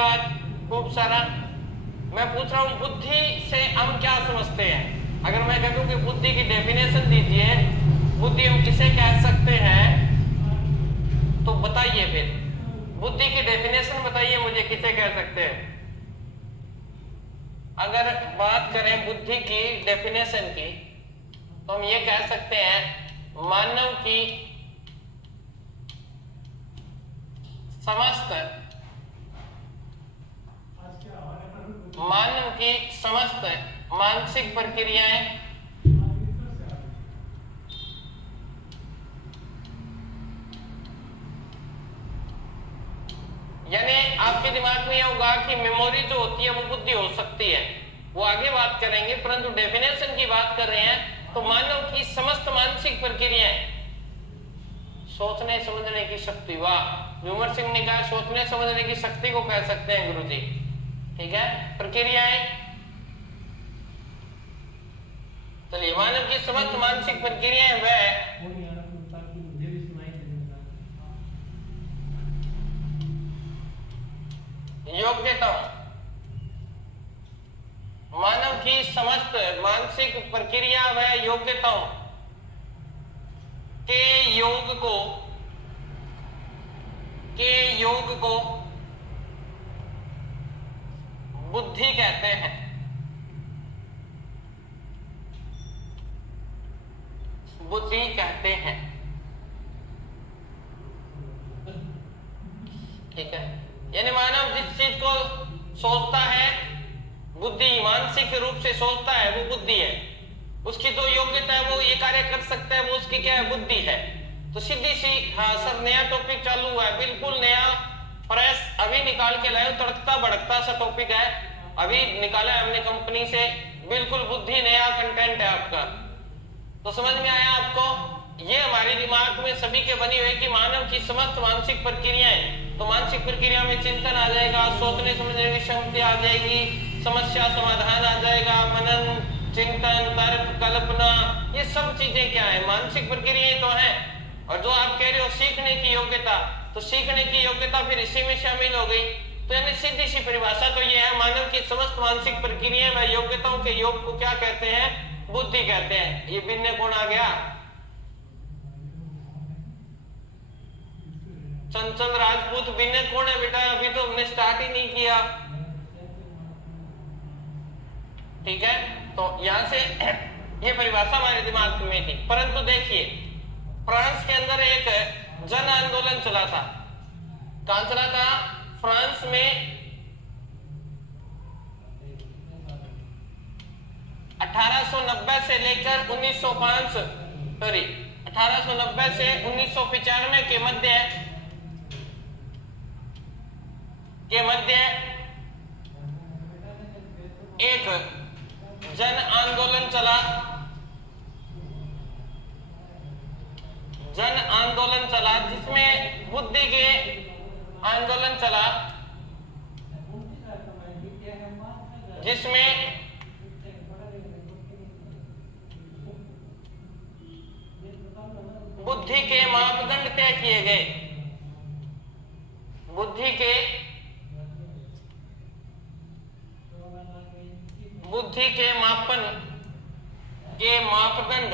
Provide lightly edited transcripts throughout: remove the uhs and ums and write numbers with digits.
धन्यवाद, खूब सारा। मैं पूछ रहा हूं बुद्धि से हम क्या समझते हैं। अगर मैं कह दूं कि बुद्धि की डेफिनेशन दीजिए, बुद्धि हम किसे कह सकते हैं, तो बताइए फिर बुद्धि की डेफिनेशन बताइए मुझे, किसे कह सकते हैं। अगर बात करें बुद्धि की डेफिनेशन की, तो हम ये कह सकते हैं मानव की समस्त मानसिक प्रक्रियाएं यानी आपके दिमाग में यह होगा कि मेमोरी जो होती है वो बुद्धि हो सकती है, वो आगे बात करेंगे, परंतु डेफिनेशन की बात कर रहे हैं तो मानव की समस्त मानसिक प्रक्रियाएं, सोचने समझने की शक्ति। वाह, विमर सिंह ने कहा सोचने समझने की शक्ति को कह सकते हैं गुरुजी, ठीक है। प्रक्रियाएं, चलिए मानव की समस्त मानसिक प्रक्रियाएं वह योग्यताओं, मानव की समस्त मानसिक प्रक्रिया व योग्यताओं के योग को बुद्धि कहते हैं। बुद्धि कहते हैं, ठीक है। यानी मानव जिस चीज को सोचता है, बुद्धि मानसिक रूप से सोचता है, वो बुद्धि है। उसकी जो योग्यता है वो ये कार्य कर सकता है, वो उसकी क्या है, बुद्धि है। तो सीधी सी, हाँ सर नया टॉपिक चालू हुआ है, बिल्कुल नया फ्रेश अभी निकाल के लाए, तड़कता भड़कता सा टॉपिक है, अभी निकाला है हमने कंपनी से, बिल्कुल बुद्धि नया कंटेंट है आपका। तो समझ में आया आपको? ये हमारे दिमाग में सभी के बनी हुई कि मानव की समस्त मानसिक प्रक्रियाएं, तो मानसिक प्रक्रिया में चिंतन आ जाएगा, सोचने समझने की क्षमता आ जाएगी, समस्या समाधान आ जाएगा, मनन, चिंतन, तर्क, कल्पना, ये सब चीजें क्या है, मानसिक प्रक्रियाएं तो हैं। और जो आप कह रहे हो सीखने की योग्यता, तो सीखने की योग्यता फिर इसी में शामिल हो गई। तो यानी सीधी सी परिभाषा तो ये है, मानव की समस्त मानसिक प्रक्रियाएं व योग्यताओं के योग को क्या कहते हैं, बुद्धि कहते हैं। ये भिन्न कौन आ गया, चंचल राजपूत भिन्न कौन है बेटा, अभी तो हमने स्टार्ट ही नहीं किया, ठीक है। तो यहां से ये परिभाषा हमारे दिमाग में थी। परंतु देखिए फ्रांस के अंदर एक जन आंदोलन चला था। कहां चला था? फ्रांस में 1890 से लेकर 1905 सॉरी 1890 से 1995 के मध्य एक जन आंदोलन चला, जिसमें बुद्धि के आंदोलन चला, जिसमें बुद्धि के मापदंड तय किए गए, बुद्धि के मापन के मापदंड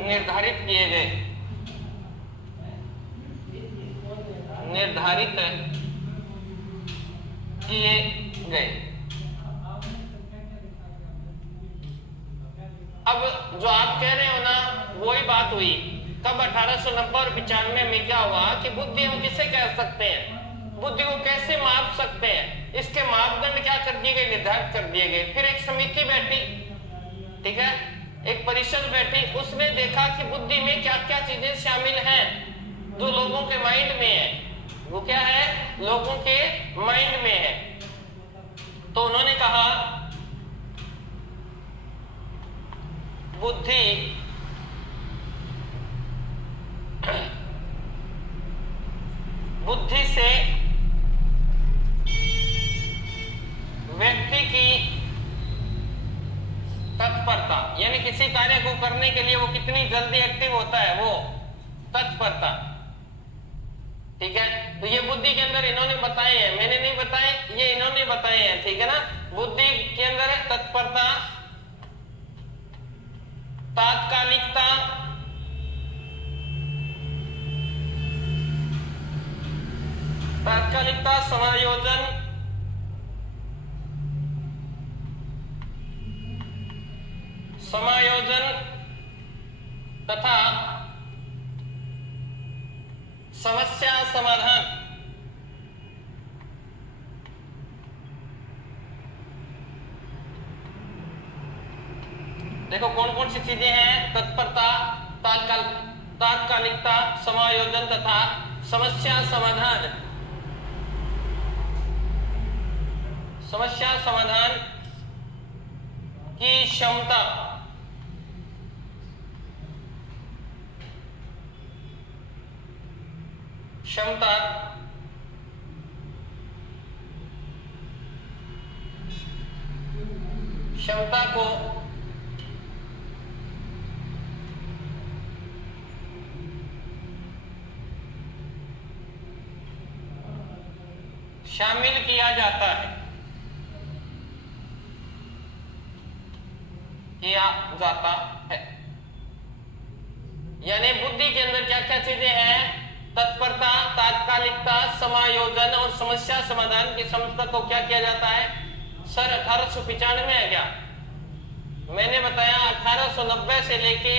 निर्धारित किए गए, अब जो आप कह रहे हो ना, वही बात हुई। कब? 1890 और 95 में क्या हुआ कि बुद्धि हम किसे कह सकते हैं, बुद्धि को कैसे माप सकते हैं, इसके मापदंड क्या कर दिए गए, निर्धारित कर दिए गए। फिर एक समिति बैठी, ठीक है, एक परिषद बैठी, उसने देखा कि बुद्धि में क्या क्या चीजें शामिल हैं जो लोगों के माइंड में है, वो क्या है, लोगों के माइंड में है। तो उन्होंने कहा बुद्धि से व्यक्ति की तत्परता, यानी किसी कार्य को करने के लिए वो कितनी जल्दी एक्टिव होता है, वो तत्परता, ठीक है। तो ये बुद्धि के अंदर इन्होंने बताए हैं, मैंने नहीं बताए, ये इन्होंने बताए हैं, ठीक है ना। बुद्धि के अंदर है तत्परता, तात्कालिकता, समायोजन, तथा समस्या समाधान। देखो कौन कौन सी चीजें हैं, तत्परता, तात्कालिकता, समायोजन तथा समस्या समाधान। समस्या समाधान की क्षमता, क्षमता को शामिल किया जाता है, यानी बुद्धि के अंदर क्या क्या चीजें हैं, तत्परता, तात्कालिकता, समायोजन और समस्या समाधान की क्षमता को क्या किया जाता है। सर 1895 है क्या? मैंने बताया 1890 से लेके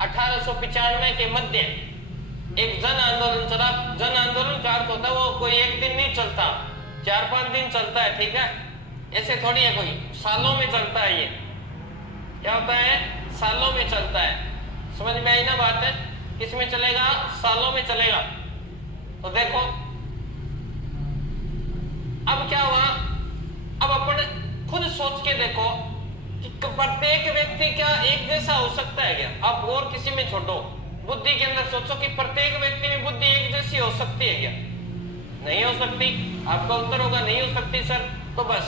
1895 के मध्य एक जन आंदोलन चला। जन आंदोलन का अर्थ होता है वो कोई एक दिन नहीं चलता, 4-5 दिन चलता है, ठीक है। ऐसे थोड़ी है कोई, सालों में चलता है। ये क्या होता है, सालों में चलता है। समझ में आई ना बात है? किस में चलेगा, सालों में चलेगा। तो देखो अब क्या हुआ, अब अपन खुद सोच के देखो कि प्रत्येक व्यक्ति क्या एक जैसा हो सकता है क्या? आप और किसी में छोड़ो, बुद्धि के अंदर सोचो कि प्रत्येक व्यक्ति में बुद्धि एक जैसी हो सकती है क्या? नहीं हो सकती। आपका उत्तर होगा नहीं हो सकती सर। तो बस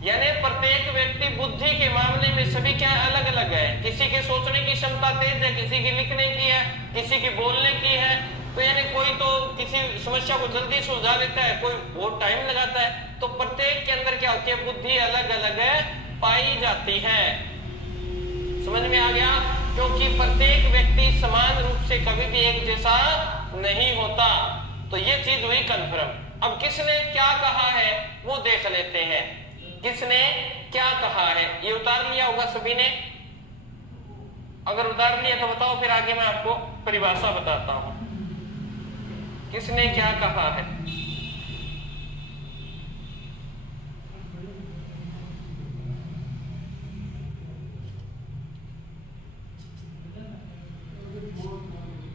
यानी प्रत्येक व्यक्ति बुद्धि के मामले में सभी क्या अलग अलग है। किसी की सोचने की क्षमता तेज है, किसी की लिखने की है, किसी की बोलने की है। तो यानी कोई तो किसी समस्या को जल्दी सुलझा लेता है, कोई बहुत टाइम लगाता है। तो प्रत्येक के अंदर क्या होती है, बुद्धि अलग अलग है पाई जाती है। समझ में आ गया? क्योंकि प्रत्येक व्यक्ति समान रूप से कभी भी एक जैसा नहीं होता। तो ये चीज हुई कन्फर्म। अब किसने क्या कहा है वो देख लेते हैं। किसने क्या कहा है, ये उतार लिया होगा सभी ने। अगर उतार लिया तो बताओ, फिर आगे मैं आपको परिभाषा बताता हूं। किसने क्या कहा है?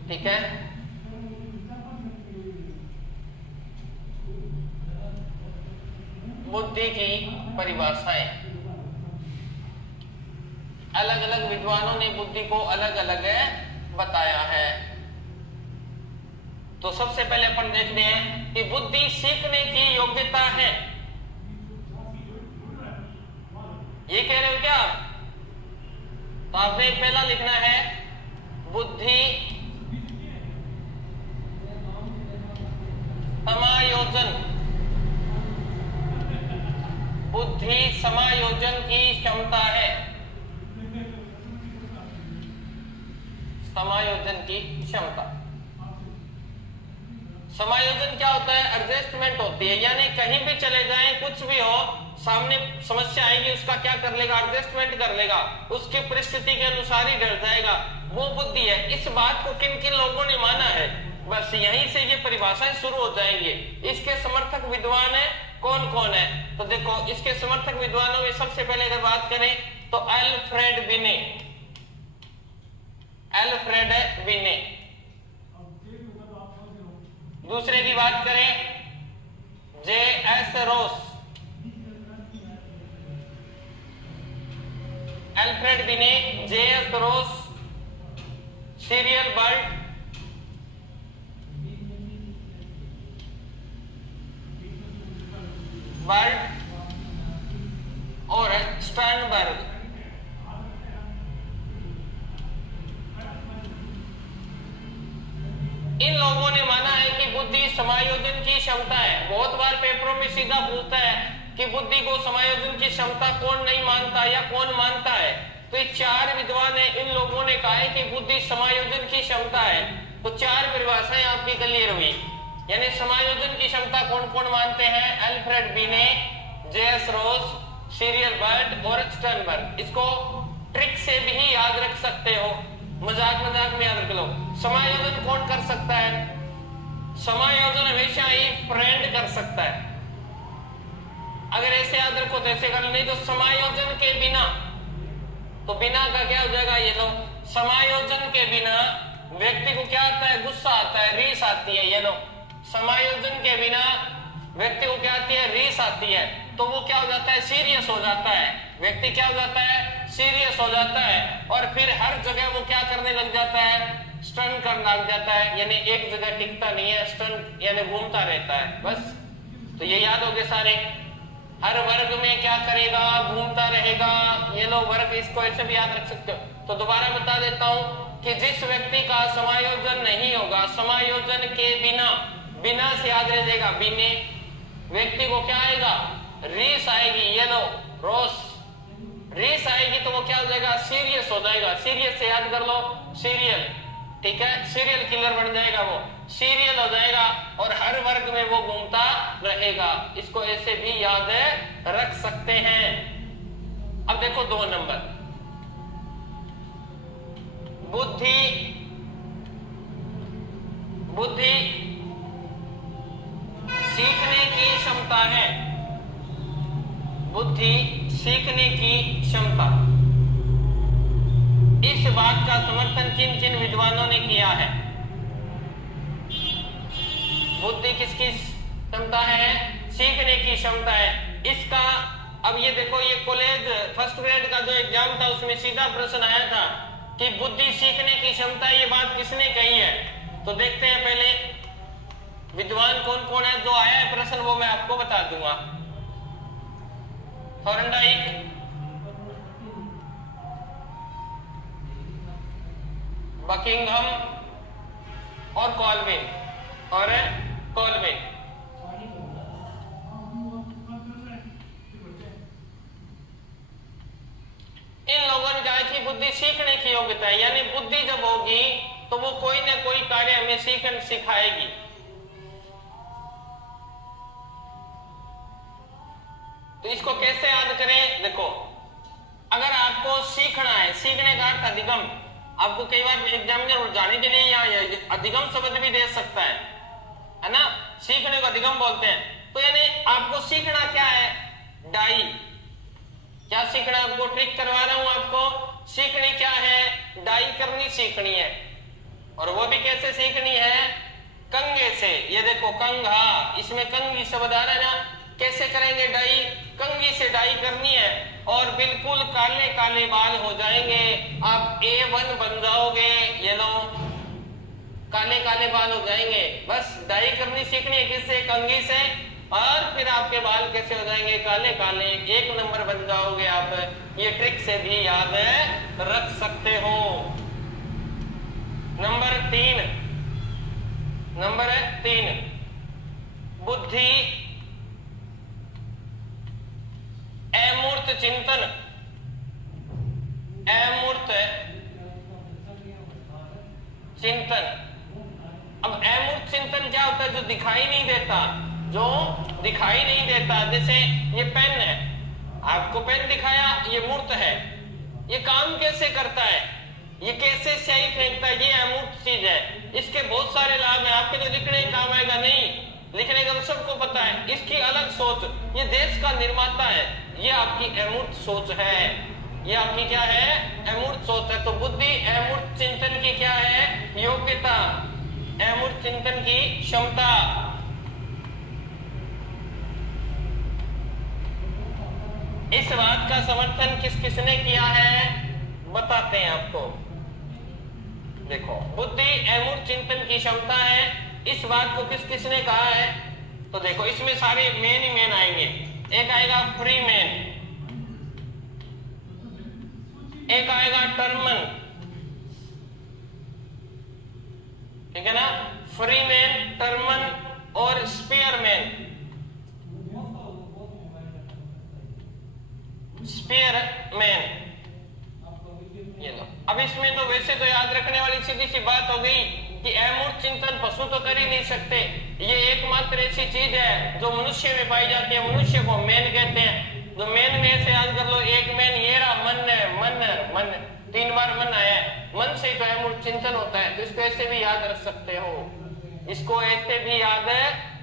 ठीक है, बुद्धि की परिभाषाएं अलग अलग विद्वानों ने बुद्धि को अलग अलग बताया है। तो सबसे पहले अपन देखते हैं कि बुद्धि सीखने की योग्यता है। ये कह रहे हो क्या आप? तो आपने एक पहला लिखना है, बुद्धि समायोजन, बुद्धि समायोजन की क्षमता है। समायोजन की क्षमता। समायोजन क्या होता है? एडजस्टमेंट होती है, यानी कहीं भी चले जाएं, कुछ भी हो, सामने समस्या आएगी, उसका क्या कर लेगा, एडजस्टमेंट कर लेगा, उसकी परिस्थिति के अनुसार ही डर जाएगा। वो बुद्धि है। इस बात को किन किन लोगों ने माना है, बस यहीं से ये परिभाषाएं शुरू हो जाएंगे। इसके समर्थक विद्वान है कौन कौन है? तो देखो इसके समर्थक विद्वानों में सबसे पहले अगर बात करें तो अल्फ्रेड बिने, अल्फ्रेड बिने। दूसरे की बात करें J.S. रोस, अल्फ्रेड बिने, J.S. रोस, सीरियल बर्ट, और स्टर्नबर्ग। इन लोगों ने माना है कि बुद्धि समायोजन की क्षमता है। बहुत बार पेपरों में सीधा पूछता है कि बुद्धि को समायोजन की क्षमता कौन नहीं मानता या कौन मानता है। तो ये चार विद्वान है, इन लोगों ने कहा है कि बुद्धि समायोजन की क्षमता है। तो चार परिभाषाएं आपकी क्लियर हुई। यानी समायोजन की क्षमता कौन कौन मानते हैं? अल्फ्रेड बिने, जे.एस. रोज, सीरियल बर्ट और स्टर्नबर्ग। इसको ट्रिक से भी याद रख सकते हो, मजाक मजाक में याद रख लो। समायोजन कौन कर सकता है? समायोजन हमेशा ही फ्रेंड कर सकता है। अगर ऐसे याद रखो तो ऐसे कर, नहीं तो समायोजन के बिना, तो बिना का क्या हो जाएगा? ये लो, समायोजन के बिना व्यक्ति को क्या आता है? गुस्सा आता है, रीस आती है। ये लो, समायोजन के बिना व्यक्ति को क्या आती है? रीस आती है। तो वो क्या हो जाता है? सीरियस हो जाता है। व्यक्ति क्या हो जाता है? सीरियस हो जाता है। और फिर हर जगह वो क्या करने लग जाता है? स्टन करने लग जाता है। यानी एक जगह टिकता नहीं है, स्टन यानी घूमता रहता है। बस, तो ये याद हो गए सारे। हर वर्ग में क्या करेगा? घूमता रहेगा। ये लो वर्ग, इसको ऐसे भी याद रख सकते हो। तो दोबारा बता देता हूं कि जिस व्यक्ति का समायोजन नहीं होगा, समायोजन के बिना, बिना से याद रह जाएगा बिने, व्यक्ति को क्या आएगा? रीस आएगी। ये लो रोस, रीस आएगी तो वो क्या हो जाएगा? सीरियस हो जाएगा। सीरियस से याद कर लो सीरियल, ठीक है? सीरियल किलर बन जाएगा, वो सीरियल हो जाएगा और हर वर्ग में वो घूमता रहेगा। इसको ऐसे भी याद रख सकते हैं। अब देखो 2 नंबर, बुद्धि, बुद्धि सीखने की क्षमता है। बुद्धि सीखने की क्षमता, इस बात का समर्थन किन किन विद्वानों ने किया है? बुद्धि किसकी क्षमता है? सीखने की क्षमता है। इसका अब ये देखो, ये कॉलेज फर्स्ट ग्रेड का जो एग्जाम था उसमें सीधा प्रश्न आया था कि बुद्धि सीखने की क्षमता, ये बात किसने कही है? तो देखते हैं पहले विद्वान कौन कौन है। जो आया है प्रश्न वो मैं आपको बता दूंगा। थॉर्नडाइक, बकिंघम और कॉल्विन, और कॉल्विन। इन लोगों ने कहा कि बुद्धि सीखने की योग्यता है। यानी बुद्धि जब होगी तो वो कोई ना कोई कार्य हमें सिखाएगी। तो इसको कैसे याद करें? देखो, अगर आपको सीखना है, सीखने का अर्थ अधिगम, आपको कई बार एग्जामिनर जाने के लिए यहाँ अधिगम शब्द भी दे सकता है ना? सीखने को अधिगम बोलते हैं। तो यानी आपको सीखना क्या है? डाई। क्या सीखना? आपको ट्रिक करवा रहा हूं आपको। सीखनी क्या है? डाई करनी सीखनी है। और वो भी कैसे सीखनी है? कंघे से। ये देखो कंघा, इसमें कंघी शब्द आ रहा है ना? कैसे करेंगे डाई? कंघी से डाई करनी है और बिल्कुल काले काले बाल हो जाएंगे, आप A1 बन जाओगे। ये लो, काले काले बाल हो जाएंगे। बस डाई करनी सीखनी है किससे? कंघी से। और फिर आपके बाल कैसे हो जाएंगे? काले काले, 1 नंबर बन जाओगे आप। ये ट्रिक से भी याद रख सकते हो। नंबर 3, बुद्धि अमूर्त चिंतन। अमूर्त चिंतन। अब अमूर्त चिंतन क्या होता है? जो दिखाई नहीं देता, जो दिखाई नहीं देता। जैसे ये पेन है, आपको पेन दिखाया, ये मूर्त है। ये काम कैसे करता है? ये कैसे स्याही फेंकता है? ये अमूर्त चीज है। इसके बहुत सारे लाभ हैं। आपके तो लिखने का काम आएगा नहीं, लिखने का तो सबको पता है। इसकी अलग सोच, ये देश का निर्माता है। ये आपकी अमूर्त सोच है। ये आपकी क्या है? अमूर्त सोच है। तो बुद्धि अमूर्त चिंतन की क्या है? योग्यता, अमूर्त चिंतन की क्षमता। इस बात का समर्थन किस किसने किया है? बताते हैं आपको। देखो, बुद्धि अमूर्त चिंतन की क्षमता है, इस बात को किस किसने कहा है? तो देखो, इसमें सारे मेन ही मेन आएंगे। एक आएगा फ्रीमैन, एक आएगा टर्मन, ठीक है ना? फ्रीमैन, टर्मन से तो याद रखने वाली सीधी सी बात हो गई कि अमूर्त चिंतन पशु तो कर ही नहीं सकते। ये एकमात्र ऐसी चीज है जो मनुष्य में पाई जाती है। मनुष्य को मैन कहते हैं। जो मैन में से याद कर लो, एक मैन ये रहा, मन है, मन मन 3 बार मन आया है। मन से तो अमूर्त चिंतन होता है। तो इसको ऐसे भी याद रख सकते हो, इसको ऐसे भी याद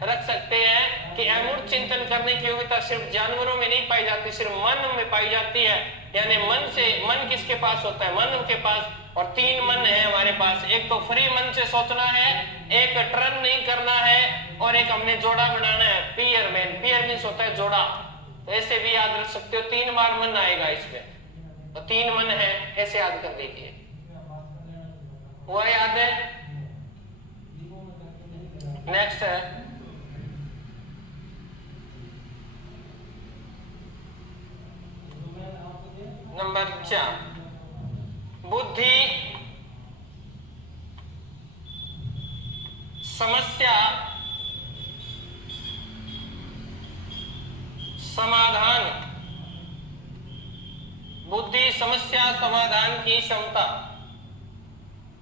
रख सकते हैं कि अमूर्त चिंतन करने की योग्यता सिर्फ जानवरों में नहीं पाई जाती, सिर्फ मन में पाई जाती है। यानी मन किसके पास होता है? मन के पास। और 3 मन है हमारे पास। एक तो फ्री मन से सोचना है, एक टर्न नहीं करना है, और एक हमने जोड़ा बनाना है, पियर मैन। पियर मीन्स होता है जोड़ा। तो ऐसे भी याद रख सकते हो, 3 बार मन आएगा इसमें। तो 3 मन है, ऐसे याद कर दीजिए। हुआ याद है? नेक्स्ट है नंबर 4, बुद्धि समस्या समाधान। बुद्धि समस्या समाधान की क्षमता।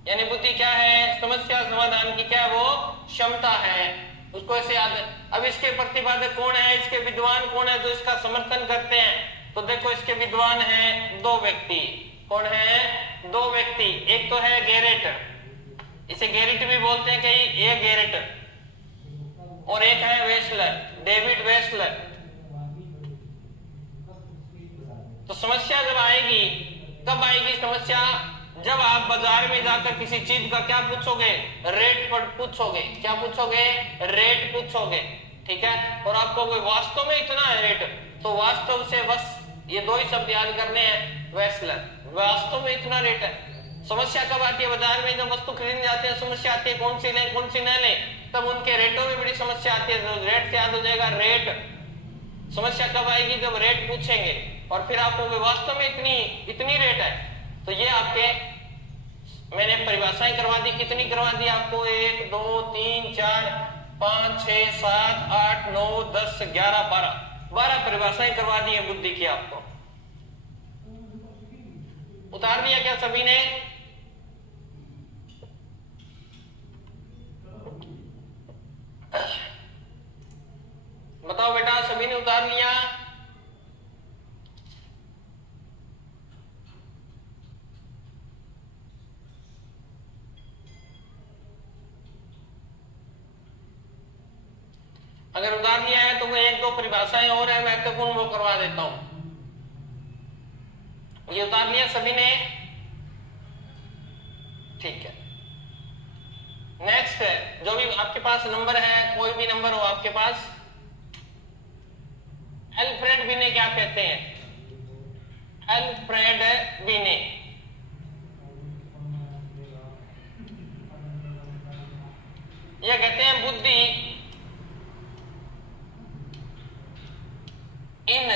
यानी बुद्धि क्या है? समस्या समाधान की क्या वो क्षमता है। उसको ऐसे याद है। अब इसके प्रतिपादक कौन है? इसके विद्वान कौन है जो इसका समर्थन करते हैं? तो देखो, इसके विद्वान हैं 2 व्यक्ति। कौन है? 2 व्यक्ति। एक तो है गेरेट, इसे गेरिट भी बोलते हैं कई, ये गेरेट। और एक है वेस्लर, डेविड वेस्लर। तो समस्या जब आएगी, कब आएगी समस्या? जब आप बाजार में जाकर किसी चीज का क्या पूछोगे? रेट पर पूछोगे। क्या पूछोगे? रेट पूछोगे। ठीक है। और आपको कोई वास्तव में इतना है रेट, तो वास्तव से बस ये 2 ही शब्द याद करने हैं, वेस्लर। वास्तव में इतना रेट है। समस्या कब आती है? बाजार में जब वस्तु खरीदने जाते हैं समस्या आती है, कौन सी लें कौन सी न लें। तब उनके रेटों में बड़ी समस्या आती है। तो रेट से याद हो जाएगा रेट। समस्या कब आएगी? जब रेट पूछेंगे। और फिर आपको वास्तव में इतनी रेट है। तो ये आपके मैंने परिभाषाएं करवा दी। कितनी करवा दी आपको? 1 2 3 4 5 6 7 8 9 10 11 12 परिभाषाएं करवा दी है बुद्धि की आपको। उतार दिया क्या सभी ने? बताओ बेटा, सभी ने उतार लिया? अगर उतार लिया है तो वो 1-2 परिभाषाएं और है, महत्वपूर्ण, वो करवा देता हूं। ये उतार लिया सभी ने? ठीक है। नेक्स्ट है, जो भी आपके पास नंबर है, कोई भी नंबर हो आपके पास, अल्फ्रेड बिने क्या कहते हैं? अल्फ्रेड बिने ये कहते हैं बुद्धि इन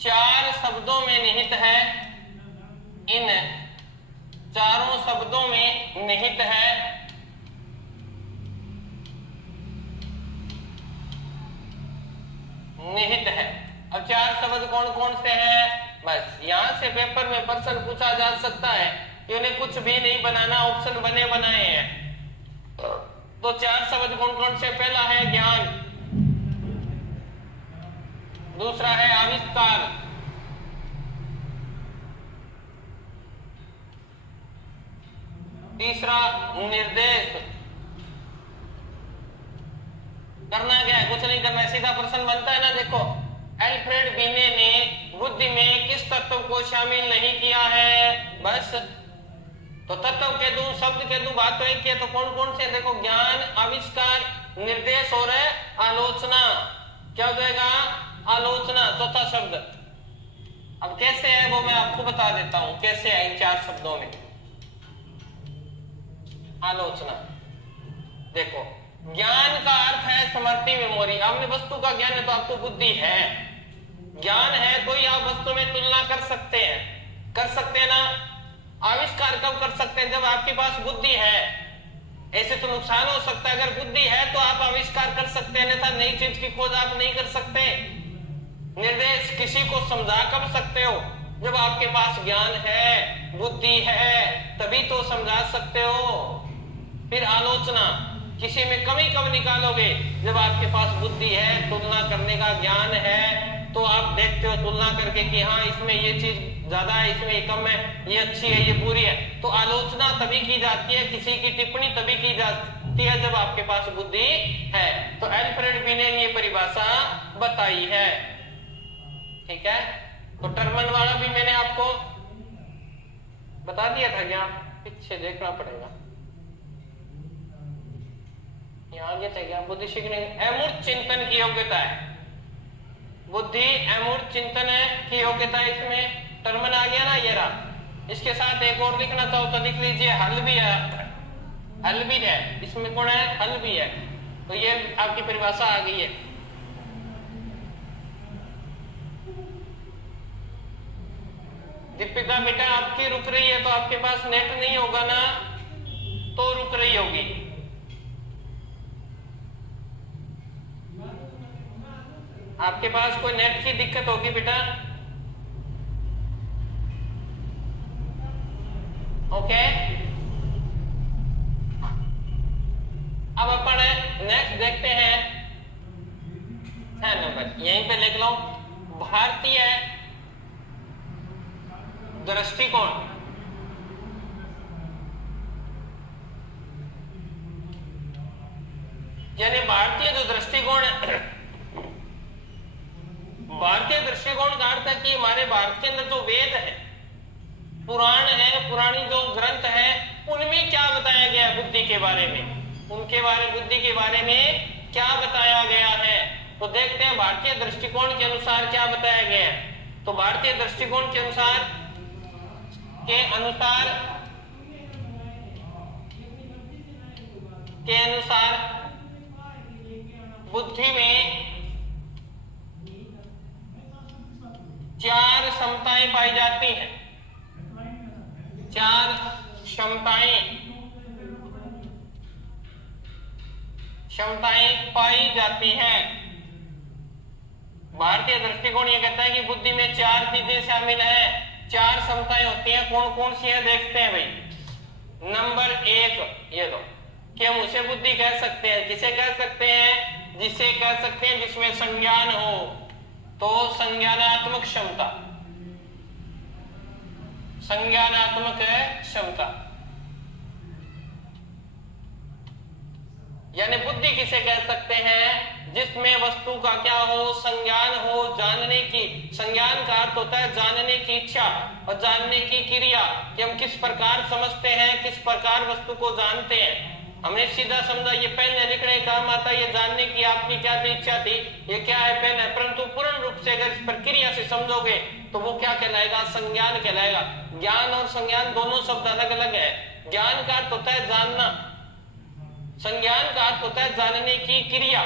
4 शब्दों में निहित है। इन 4 शब्दों में निहित है। निहित है। अब 4 शब्द कौन कौन से हैं? बस यहां से पेपर में प्रश्न पूछा जा सकता है कि उन्हें कुछ भी नहीं बनाना, ऑप्शन बने बनाए हैं। तो 4 शब्द कौन कौन से? पहला है ज्ञान, दूसरा है आविष्कार, तीसरा निर्देश। करना क्या है? कुछ नहीं करना है, सीधा प्रश्न बनता है ना। देखो, अल्फ्रेड बिने ने बुद्धि में किस तत्व को शामिल नहीं किया है? बस। तो तत्व के दूं, शब्द के दूं, बात तो एक है। तो कौन कौन से? देखो, ज्ञान, आविष्कार, निर्देश और आलोचना। क्या हो जाएगा? आलोचना, चौथा शब्द। अब कैसे है वो मैं आपको बता देता हूं, कैसे है इन 4 शब्दों में आलोचना। देखो, ज्ञान का अर्थ है स्मृति, मेमोरी। आपने वस्तु का ज्ञान है तो आपको बुद्धि है। ज्ञान है तो ही आप वस्तु में तुलना कर सकते हैं ना। आविष्कार कब कर सकते हैं? जब आपके पास बुद्धि है। ऐसे तो नुकसान हो सकता है। अगर बुद्धि है तो आप आविष्कार कर सकते हैं, अन्यथा नई चीज की खोज आप नहीं कर सकते। निर्देश, किसी को समझा कब सकते हो? जब आपके पास ज्ञान है, बुद्धि है, तभी तो समझा सकते हो। फिर आलोचना, किसी में कमी कब निकालोगे? जब आपके पास बुद्धि है, तुलना करने का ज्ञान है, तो आप देखते हो तुलना करके कि हाँ इसमें ये चीज ज्यादा है, इसमें ये कम है, ये अच्छी है, ये बुरी है। तो आलोचना तभी की जाती है, किसी की टिप्पणी तभी की जाती है जब आपके पास बुद्धि है। तो एल्फ्रेड बी ने ये परिभाषा बताई है। ठीक है, तो टर्मन वाला भी मैंने आपको बता दिया था क्या? पीछे देखना पड़ेगा, आगे थे क्या? बुद्धि सीखने अमूर्त चिंतन की योग्यता है, बुद्धि अमूर्त चिंतन की योग्यता, इसमें टर्मन आ गया ना, ये रहा। इसके साथ एक और लिखना चाहो तो लिख लीजिए, हल भी है, हल भी है, इसमें कौन है? हल भी है। तो ये आपकी परिभाषा आ गई है। दीपिका बेटा आपकी रुक रही है, तो आपके पास नेट नहीं होगा ना, तो रुक रही होगी। आपके पास कोई नेट की दिक्कत होगी बेटा? ओके, अब अपन नेक्स्ट देखते हैं 6 नंबर, यहीं पे लिख लो, भारतीय दृष्टिकोण। यानी भारतीय जो दृष्टिकोण है, भारतीय दृष्टिकोण का अर्थ है कि हमारे भारत के अंदर जो वेद है, पुराण है, पुरानी जो ग्रंथ है, उनमें क्या बताया गया है बुद्धि के बारे में, उनके बारे बुद्धि के बारे में क्या बताया गया है। तो देखते हैं भारतीय दृष्टिकोण के अनुसार क्या बताया गया है। तो भारतीय दृष्टिकोण के अनुसार बुद्धि में 4 क्षमताएं पाई जाती हैं, 4 क्षमताएं पाई जाती हैं। भारतीय दृष्टिकोण ये कहता है कि बुद्धि में 4 चीजें शामिल हैं, 4 क्षमताएं होती हैं। कौन कौन सी है देखते हैं भाई। नंबर 1 ये लो, कि हम उसे बुद्धि कह सकते हैं, किसे कह सकते हैं? जिसे कह सकते हैं जिसमें संज्ञान हो, तो संज्ञानात्मक क्षमता, संज्ञानात्मक क्षमता। यानी बुद्धि किसे कह सकते हैं? जिसमें वस्तु का क्या हो? संज्ञान हो, जानने की। संज्ञान का अर्थ होता है जानने की इच्छा और जानने की क्रिया, कि हम किस प्रकार समझते हैं, किस प्रकार वस्तु को जानते हैं। हमने सीधा समझा ये पेन है, लिखने का काम आता है, ये जानने की आपकी क्या इच्छा थी, ये क्या है? पेन है। परंतु पूर्ण रूप से अगर इस प्रक्रिया से समझोगे तो वो क्या कहलाएगा? संज्ञान कहलाएगा। ज्ञान और संज्ञान दोनों शब्द अलग अलग है। ज्ञान का अर्थ होता है जानना, संज्ञान का अर्थ होता है जानने की क्रिया,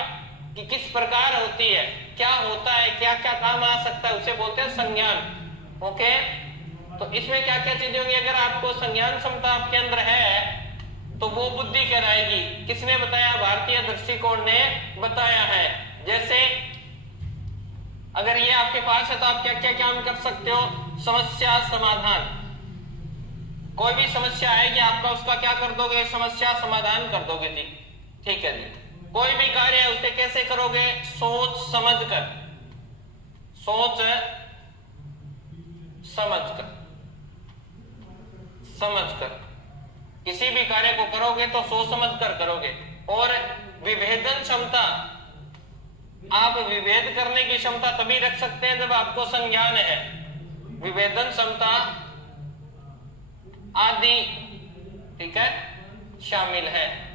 कि किस प्रकार होती है, क्या होता है, क्या क्या काम आ सकता है, उसे बोलते हैं संज्ञान। ओके, तो इसमें क्या क्या चीजें होंगी? अगर आपको संज्ञान क्षमता आपके अंदर है तो वो बुद्धि कहलाएगी। किसने बताया? भारतीय दृष्टिकोण ने बताया है। जैसे अगर ये आपके पास है तो आप क्या क्या काम कर सकते हो? समस्या समाधान। कोई भी समस्या है कि आपका उसका क्या कर दोगे? समस्या समाधान कर दोगे जी। ठीक है जी। कोई भी कार्य है उसे कैसे करोगे? सोच समझकर, सोच समझकर किसी भी कार्य को करोगे तो सोच समझकर करोगे। और विभेदन क्षमता, आप विभेद करने की क्षमता तभी रख सकते हैं जब आपको संज्ञान है। विभेदन क्षमता आदि, ठीक है, शामिल है।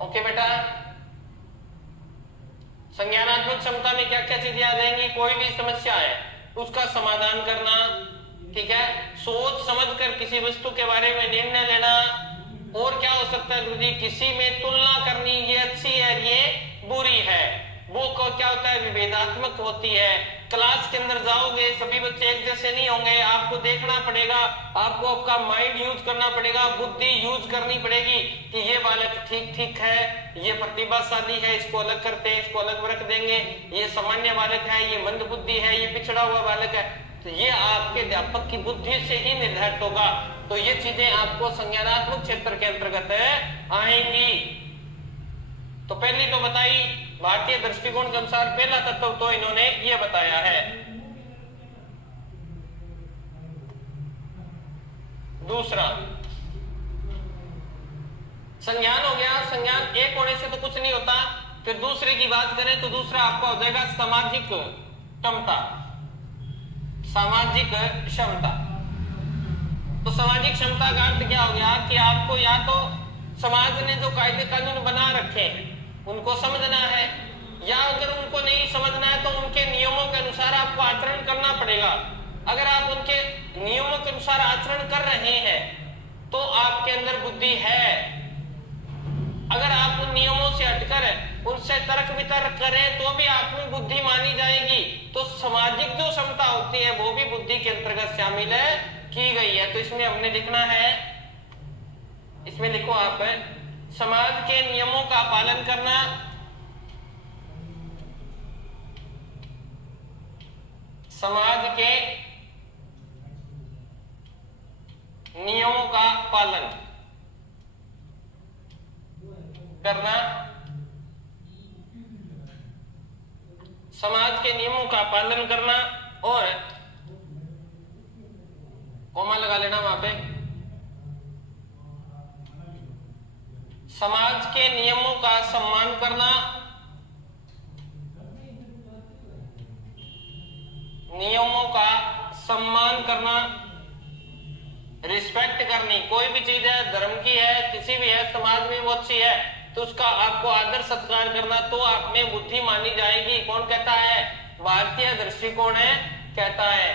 ओके बेटा, संज्ञानात्मक क्षमता में क्या क्या चीजें आ जाएंगी? कोई भी समस्या है उसका समाधान करना, ठीक है, सोच समझकर किसी वस्तु के बारे में निर्णय लेना। और क्या हो सकता है गुरुजी? किसी में तुलना करनी, ये अच्छी है, ये बुरी है, वो क्या होता है? विभेदात्मक होती है। क्लास के अंदर जाओगे, सभी बच्चे एक जैसे नहीं होंगे, आपको देखना पड़ेगा, आपको आपका माइंड यूज करना पड़ेगा, बुद्धि यूज करनी पड़ेगी कि ये बालक ठीक ठीक है, ये प्रतिभाशाली है, इसको अलग करते हैं, इसको अलग रख देंगे, ये सामान्य बालक है, ये मंद बुद्धि है, ये पिछड़ा हुआ बालक है। तो ये आपके अध्यापक की बुद्धि से ही निर्धारित होगा। तो ये चीजें आपको संज्ञानात्मक क्षेत्र के अंतर्गत आएंगी। तो पहली तो बताई भारतीय दृष्टिकोण के अनुसार पहला तत्व तो इन्होंने ये बताया है। दूसरा संज्ञान हो गया, संज्ञान एक होने से तो कुछ नहीं होता। फिर दूसरे की बात करें तो दूसरा आपका हो जाएगा सामाजिक क्षमता। सामाजिक क्षमता, तो सामाजिक क्षमता का अर्थ क्या हो गया कि आपको या तो समाज ने जो कायदे कानून बना रखे हैं उनको समझना है, या अगर उनको नहीं समझना है तो उनके नियमों के अनुसार आपको आचरण करना पड़ेगा। अगर आप उनके नियमों के अनुसार आचरण कर रहे हैं तो आपके अंदर बुद्धि है। अगर आप उन नियमों से हटकर उनसे तर्क वितर्क करें तो भी आप में बुद्धि मानी जाएगी। तो सामाजिक जो क्षमता होती है वो भी बुद्धि के अंतर्गत शामिल है की गई है। तो इसमें हमने लिखना है, इसमें लिखो आप, समाज के नियमों का पालन करना, समाज के नियमों का पालन करना, समाज के नियमों का पालन करना, और कोमा लगा लेना वहां पे, समाज के नियमों का सम्मान करना, नियमों का सम्मान करना, रिस्पेक्ट करनी। कोई भी चीज है, धर्म की है, किसी भी है, समाज में वो अच्छी है तो उसका आपको आदर सत्कार करना, तो आप में बुद्धि मानी जाएगी। कौन कहता है? भारतीय दृष्टिकोण है कहता है।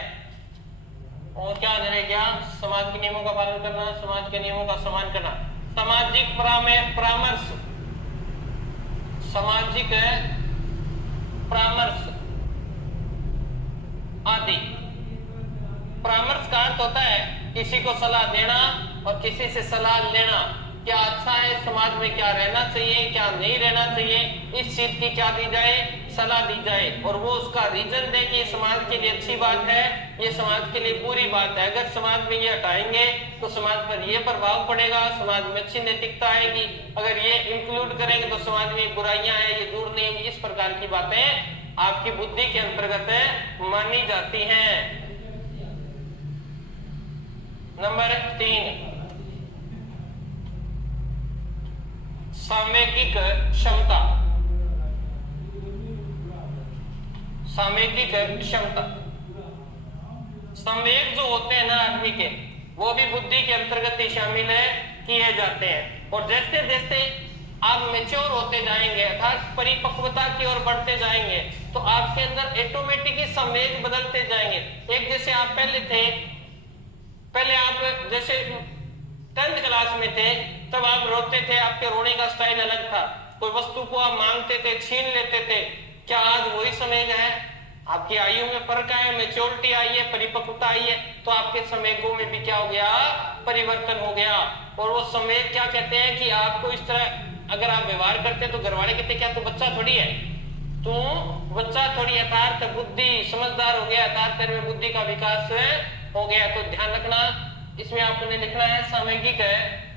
और क्या रहेगा? समाज के नियमों का पालन करना, समाज के नियमों का सम्मान करना, सामाजिक परामर्श, सामाजिक परामर्श आदि। परामर्श का अर्थ होता है किसी को सलाह देना और किसी से सलाह लेना, क्या अच्छा है समाज में, क्या रहना चाहिए, क्या नहीं रहना चाहिए, इस चीज की क्या दी जाए, सलाह दी जाए, और वो उसका रीजन दे कि ये समाज के लिए अच्छी बात है, ये समाज के लिए बुरी बात है। अगर समाज में ये हटाएंगे तो समाज पर ये प्रभाव पड़ेगा, समाज में अच्छी नैतिकता आएगी, अगर ये इंक्लूड करेंगे तो समाज में बुराइयां हैं, ये दूर नहीं होंगी। इस प्रकार की बातें आपकी बुद्धि के अंतर्गत मानी जाती हैं। नंबर 3, सामयिक क्षमता। सामयिक क्षमता, संवेग जो होते हैं ना आदमी के, वो भी बुद्धि के अंतर्गत ही शामिल है किए जाते हैं। और जैसे जैसे आप मैच्योर होते जाएंगे, अर्थात परिपक्वता की ओर बढ़ते जाएंगे, तो आपके अंदर ऑटोमेटिक ही संवेग बदलते जाएंगे। एक जैसे आप पहले थे, पहले आप जैसे 10th क्लास में थे तब आप रोते थे, आपके रोने का स्टाइल अलग था, कोई वस्तु को आप मांगते थे, छीन लेते थे। क्या आज वही संवेग है? आपकी आयु में फर्क आया, मैच्योरिटी आई है, परिपक्वता आई है, तो आपके संवेगों में भी क्या हो गया? परिवर्तन हो गया। और वो संवेग क्या कहते हैं कि आपको इस तरह अगर आप व्यवहार करते तो घरवाले कहते क्या तू बच्चा थोड़ी है, तू बच्चा थोड़ी, अर्थात बुद्धि समझदार हो गया, अर्थात तेरे में बुद्धि का विकास हो गया। तो ध्यान रखना, इसमें आपने लिखना है सामयिक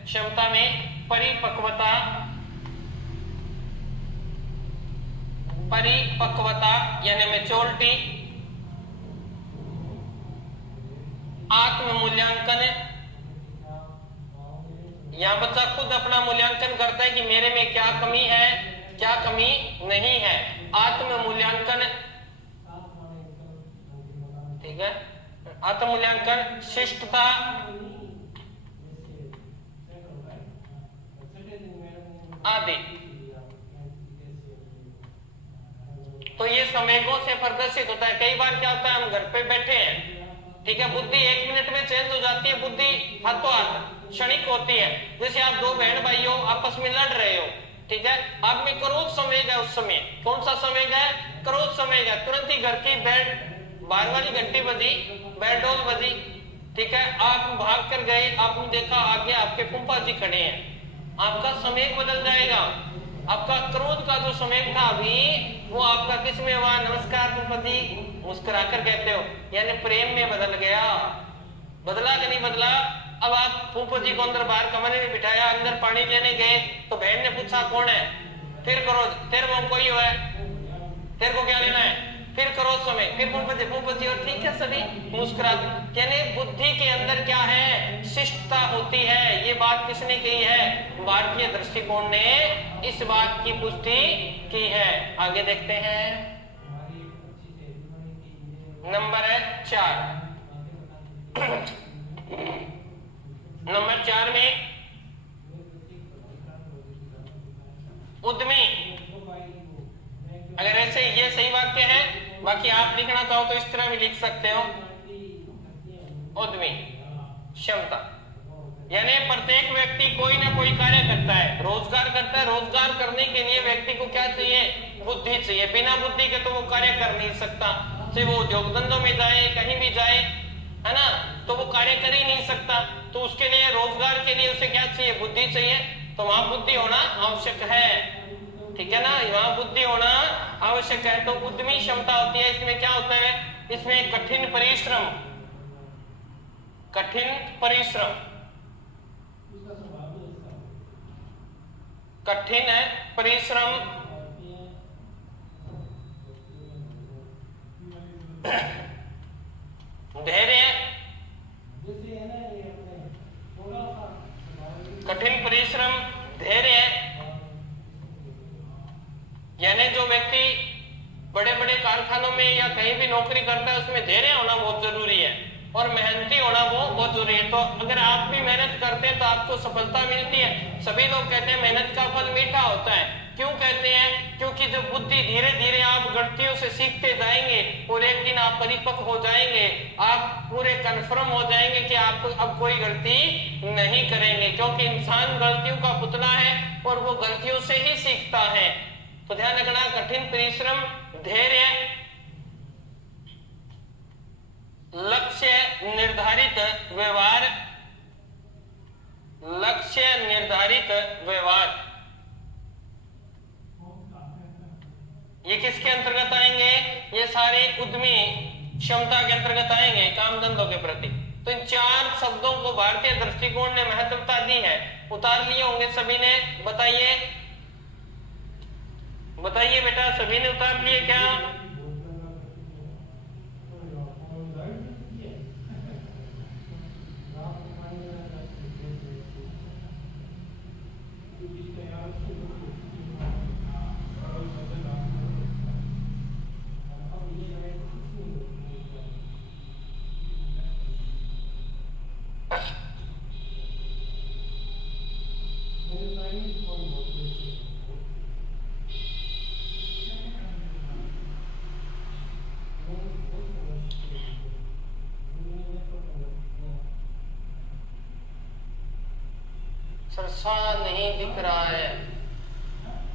क्षमता में परिपक्वता, परिपक्वता यानी मैच्योरिटी, आत्म मूल्यांकन, या बच्चा खुद अपना मूल्यांकन करता है कि मेरे में क्या कमी है, क्या कमी नहीं है, आत्म मूल्यांकन, ठीक है, आत्म मूल्यांकन, शिष्टता, आदि। तो ये संवेगों से प्रदर्शित होता है। कई बार क्या होता है, हम घर पे बैठे हैं, ठीक है, बुद्धि 1 मिनट में चेंज हो जाती है, बुद्धि हाथों हाथ क्षणिक होती है। जैसे आप 2 बहन भाई हो, आपस में लड़ रहे हो, ठीक है। आप में क्रोध समेगा, उस समय कौन सा समेगा? क्रोध समेगा। तुरंत ही घर की बेड बाहर वाली घंटी बजी, बेड डोल बजी, ठीक है। आप भाग कर गए, आपने देखा आगे आपके फूफा जी खड़े हैं, आपका समय बदल जाएगा। आपका क्रोध का जो समय था अभी, वो आपका किस में हुआ? नमस्कार फूफा जी, मुस्कुरा कर कहते हो, यानी प्रेम में बदल गया। बदला कि नहीं बदला? अब आप फूफा जी को अंदर बाहर कमरे में बिठाया, अंदर पानी लेने गए तो बहन ने पूछा कौन है? फिर क्रोध, तेरे को कोई हुआ है, तेरे को क्या लेना है? फिर क्रोध समय, फिर फूफा जी और ठीक है सभी मुस्कुरा। यानी बुद्धि के अंदर क्या है? शिष्टता होती है। ये बात किसने कही है? भारतीय दृष्टिकोण ने इस बात की पुष्टि की है। आगे देखते हैं, नंबर 4। नंबर 4 में उद्यमी, अगर ऐसे ये सही वाक्य है, बाकी आप लिखना चाहो तो इस तरह भी लिख सकते हो। उद्यमी क्षमता, यानी प्रत्येक व्यक्ति कोई ना कोई कार्य करता है, रोजगार करता है। रोजगार करने के लिए व्यक्ति को क्या चाहिए? बुद्धि चाहिए। बिना बुद्धि के तो वो कार्य कर नहीं सकता। चाहे वो उद्योग धंधों में जाए, कहीं भी जाए, है ना, तो वो कार्य कर ही नहीं सकता। तो उसके लिए, रोजगार के लिए उसे क्या चाहिए? बुद्धि चाहिए। तो वहां बुद्धि होना आवश्यक है, ठीक है ना, वहां बुद्धि होना आवश्यक है। तो उद्यमी क्षमता होती है। इसमें क्या होता है? इसमें कठिन परिश्रम, कठिन परिश्रम, कठिन परिश्रम, धैर्य, कठिन परिश्रम, धैर्य, यानी जो व्यक्ति बड़े बड़े कारखानों में या कहीं भी नौकरी करता है, उसमें धैर्य होना बहुत जरूरी है और मेहनती होना वो बहुत जरूरी है। तो अगर आप भी मेहनत करते हैं तो आपको सफलता मिलती है। सभी लोग कहते हैं मेहनत का फल मीठा होता है। क्यों कहते हैं? क्योंकि जब बुद्धि धीरे धीरे आप गलतियों से सीखते जाएंगे और एक दिन आप परिपक्व हो जाएंगे, आप पूरे कन्फर्म हो जाएंगे कि आप अब कोई गलती नहीं करेंगे, क्योंकि इंसान गलतियों का पुतला है और वो गलतियों से ही सीखता है। तो ध्यान रखना, कठिन परिश्रम, धैर्य, लक्ष्य निर्धारित व्यवहार, लक्ष्य निर्धारित व्यवहार, ये किसके अंतर्गत आएंगे? ये सारे उद्यमी क्षमता के अंतर्गत आएंगे, काम धंधों के प्रति। तो इन 4 शब्दों को भारतीय दृष्टिकोण ने महत्वता दी है। उतार लिए होंगे सभी ने, बताइए बताइए बेटा, सभी ने उतार लिए क्या? सा नहीं दिख रहा है,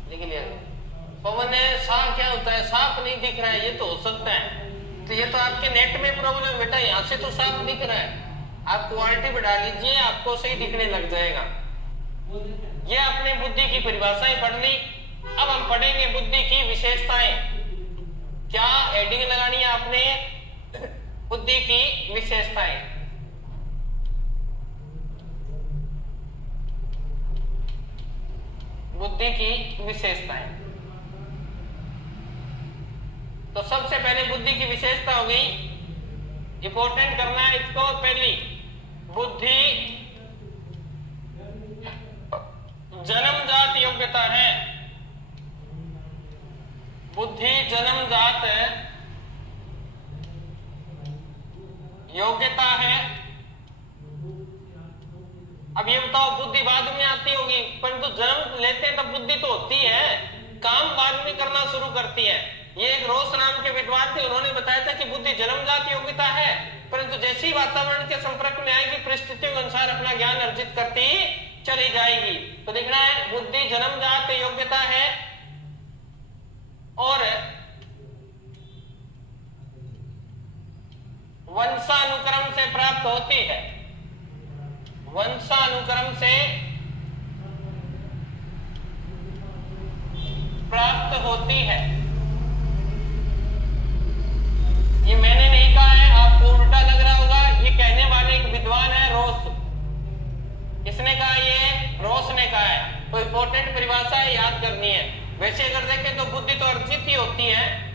लिख लिया। पवन है, सा क्या होता है? साफ नहीं दिख रहा है, ये तो हो सकता है। तो ये तो आपके नेट में प्रॉब्लम है बेटा, यहाँ से तो साफ दिख रहा है। आप क्वालिटी बढ़ा लीजिए, आपको सही दिखने लग जाएगा। ये आपने बुद्धि की परिभाषाएं पढ़ ली। अब हम पढ़ेंगे बुद्धि की विशेषताएं। क्या हेडिंग लगानी है आपने? बुद्धि की विशेषताएं। बुद्धि की विशेषताएं। तो सबसे पहले बुद्धि की विशेषता हो गई, इंपॉर्टेंट करना है इसको। पहली, बुद्धि जन्मजात योग्यता है। बुद्धि जन्मजात योग्यता है। अब ये बताओ, बुद्धि बाद में आती होगी, परंतु जन्म लेते हैं तब बुद्धि तो होती है, काम बाद में करना शुरू करती है। ये एक रोस नाम के विद्वान थे, उन्होंने बताया था कि बुद्धि जन्मजात योग्यता है, परंतु जैसे ही वातावरण के संपर्क में आएगी, परिस्थितियों के अनुसार अपना ज्ञान अर्जित करती चली जाएगी। तो लिखना है बुद्धि जन्मजात योग्यता है और वंशानुक्रम से प्राप्त होती है। वंशानुक्रम से प्राप्त होती है। ये मैंने नहीं कहा है, आपको उल्टा लग रहा होगा। ये कहने वाले एक विद्वान है रोस, इसने कहा, ये रोस ने कहा है। तो इंपॉर्टेंट परिभाषा है, याद करनी है। वैसे अगर देखें तो बुद्धि तो अर्जित ही होती है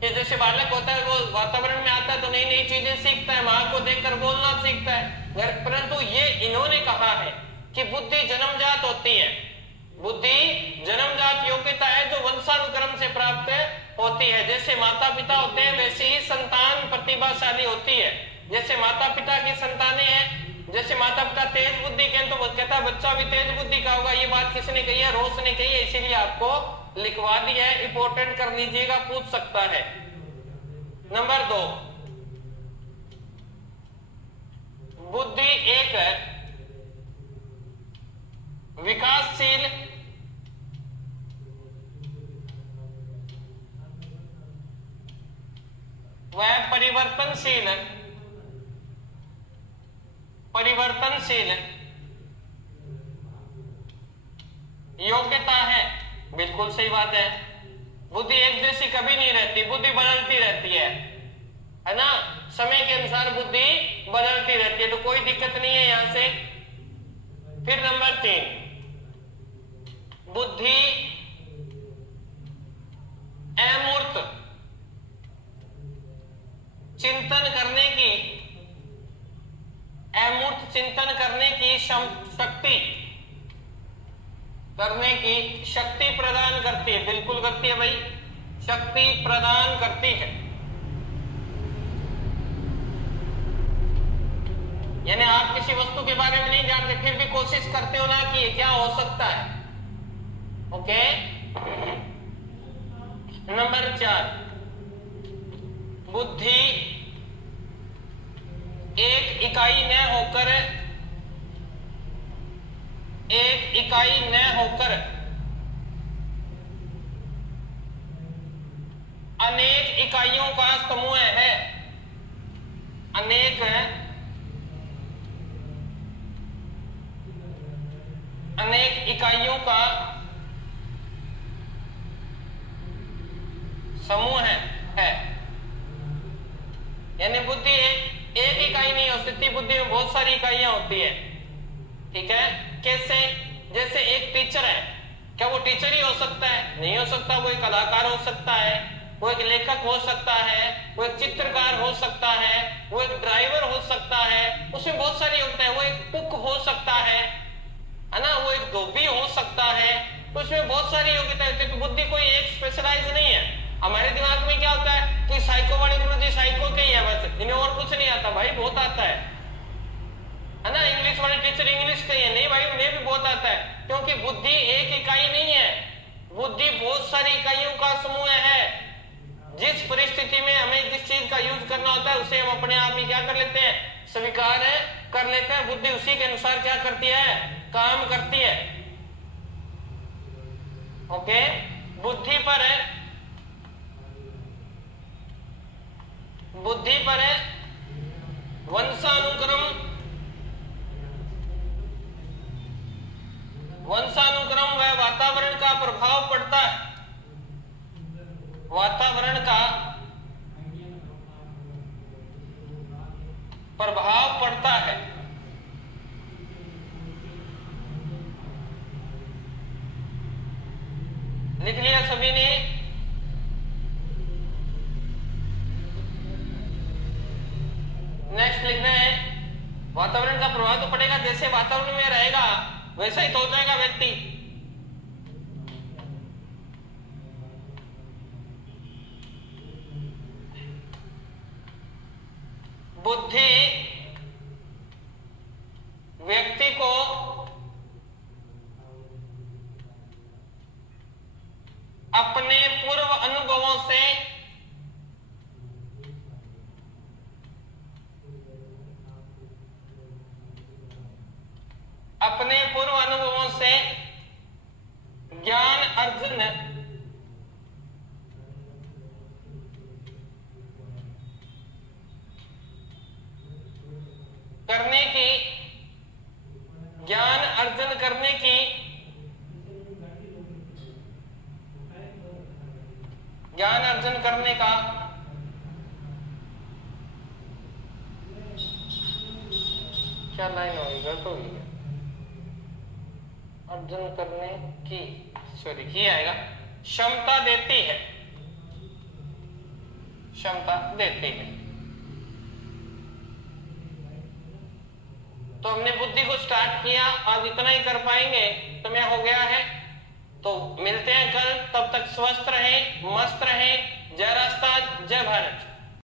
कि जैसे बालक होता है वो वातावरण में आता है तो नई नई चीजें सीखता है, मां को देखकर बोलना सीखता है। परंतु ये इन्होंने कहा है कि बुद्धि जन्मजात होती है। बुद्धि जन्मजात योग्यता है जो वंशानुक्रम से प्राप्त होती है। जैसे माता पिता होते हैं वैसे ही संतान प्रतिभाशाली होती है। जैसे माता पिता की संतानें हैं, जैसे माता पिता तेज बुद्धि के तो कहता है बच्चा भी तेज बुद्धि का होगा। ये बात किसने कही है? रोस ने कही है, इसीलिए आपको लिखवा दी है। इंपॉर्टेंट कर लीजिएगा, पूछ सकता है। नंबर 2, बुद्धि एक विकासशील व परिवर्तनशील योग्यता है। बिल्कुल सही बात है। बुद्धि एक जैसी कभी नहीं रहती, बुद्धि बदलती रहती है ना। समय के अनुसार बुद्धि बदलती रहती है, तो कोई दिक्कत नहीं है यहां से। फिर नंबर 3, बुद्धि अमूर्त चिंतन करने की, अमूर्त चिंतन करने की शक्ति प्रदान करती है। बिल्कुल करती है भाई, शक्ति प्रदान करती है। यानी आप किसी वस्तु के बारे में नहीं जानते फिर भी कोशिश करते हो ना कि ये क्या हो सकता है। ओके। नंबर 4, बुद्धि एक इकाई न होकर अनेक इकाइयों का समूह है। अनेक इकाइयों का समूह है। यानी बुद्धि एक इकाई नहीं हो सकती, बुद्धि में बहुत सारी इकाइयां होती है। ठीक है, कैसे? जैसे एक टीचर है, क्या वो टीचर ही हो सकता है? नहीं हो सकता। वो एक कलाकार हो सकता है, वो एक लेखक हो सकता है, वो एक चित्रकार हो सकता है, वो एक ड्राइवर हो सकता है। उसमें बहुत सारी योग्यता है। वो एक कुक हो सकता है ना, वो एक धोबी हो सकता है। तो उसमें बहुत सारी योग्यता होती है। तो बुद्धि कोई एक स्पेशलाइज नहीं है। हमारे दिमाग में क्या होता है कि साइको वाले गुरुजी साइको के ही है, बस इन्हें और कुछ नहीं आता। भाई बहुत आता है ना। इंग्लिश वाले टीचर इंग्लिश के ही है। नहीं भाई, उन्हें भी बहुत आता है, क्योंकि बुद्धि एक इकाई नहीं है, बुद्धि बहुत सारी इकाइयों का समूह है। जिस परिस्थिति में हमें जिस चीज का यूज करना होता है उसे हम अपने आप ही क्या कर लेते हैं? स्वीकार कर लेते हैं। बुद्धि उसी के अनुसार क्या करती है? काम करती है। ओके। बुद्धि पर वंशानुक्रम व वातावरण का प्रभाव पड़ता है। वातावरण का प्रभाव पड़ता है। लिख लिया सभी ने? नेक्स्ट लिखना है, वातावरण का प्रभाव तो पड़ेगा। जैसे वातावरण में रहेगा वैसा ही तो हो जाएगा व्यक्ति। बुद्धि व्यक्ति को अपने पूर्व अनुभवों से अपने पूर्व ज्ञान अर्जन करने की, ज्ञान अर्जन करने की, ज्ञान अर्जन करने का क्या लाइन होगी, गलत होगी, अर्जन करने की, सॉरी की आएगा, क्षमता देती है, क्षमता देती है। तो हमने बुद्धि को स्टार्ट किया, आज इतना ही कर पाएंगे, समय हो गया है। तो मिलते हैं कल, तब तक स्वस्थ रहें, मस्त रहें। जय राष्ट्र, जय भारत।